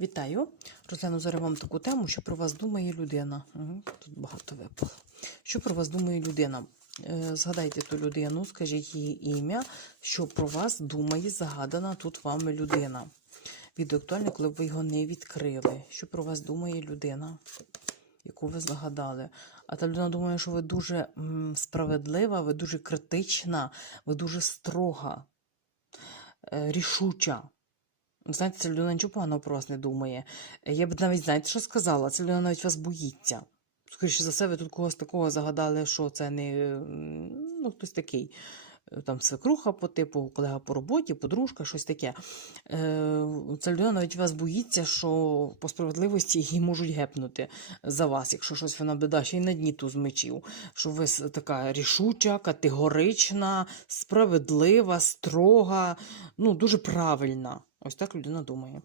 Вітаю! Розгляну зараз вам таку тему, що про вас думає людина. Тут багато випало. Що про вас думає людина? Е, Згадайте ту людину, скажіть її ім'я, що про вас думає загадана тут вами людина. Відео актуальне, коли ви його не відкрили. Що про вас думає людина, яку ви загадали? А та людина думає, що ви дуже справедлива, ви дуже критична, ви дуже строга, е, рішуча. Знаєте, ця людина нічого поганого про вас не думає. Я б навіть, знаєте, що сказала? Ця людина навіть вас боїться. Скоріше за ви тут когось такого загадали, що це не ну, хтось такий. е, Там свекруха по типу, колега по роботі, подружка, щось таке. Е, Ця людина навіть вас боїться, що по справедливості її можуть гепнути за вас, якщо щось вона біда, ще й на дні ту з мечів. Що ви така рішуча, категорична, справедлива, строга, ну, дуже правильна. Ось так людина думає.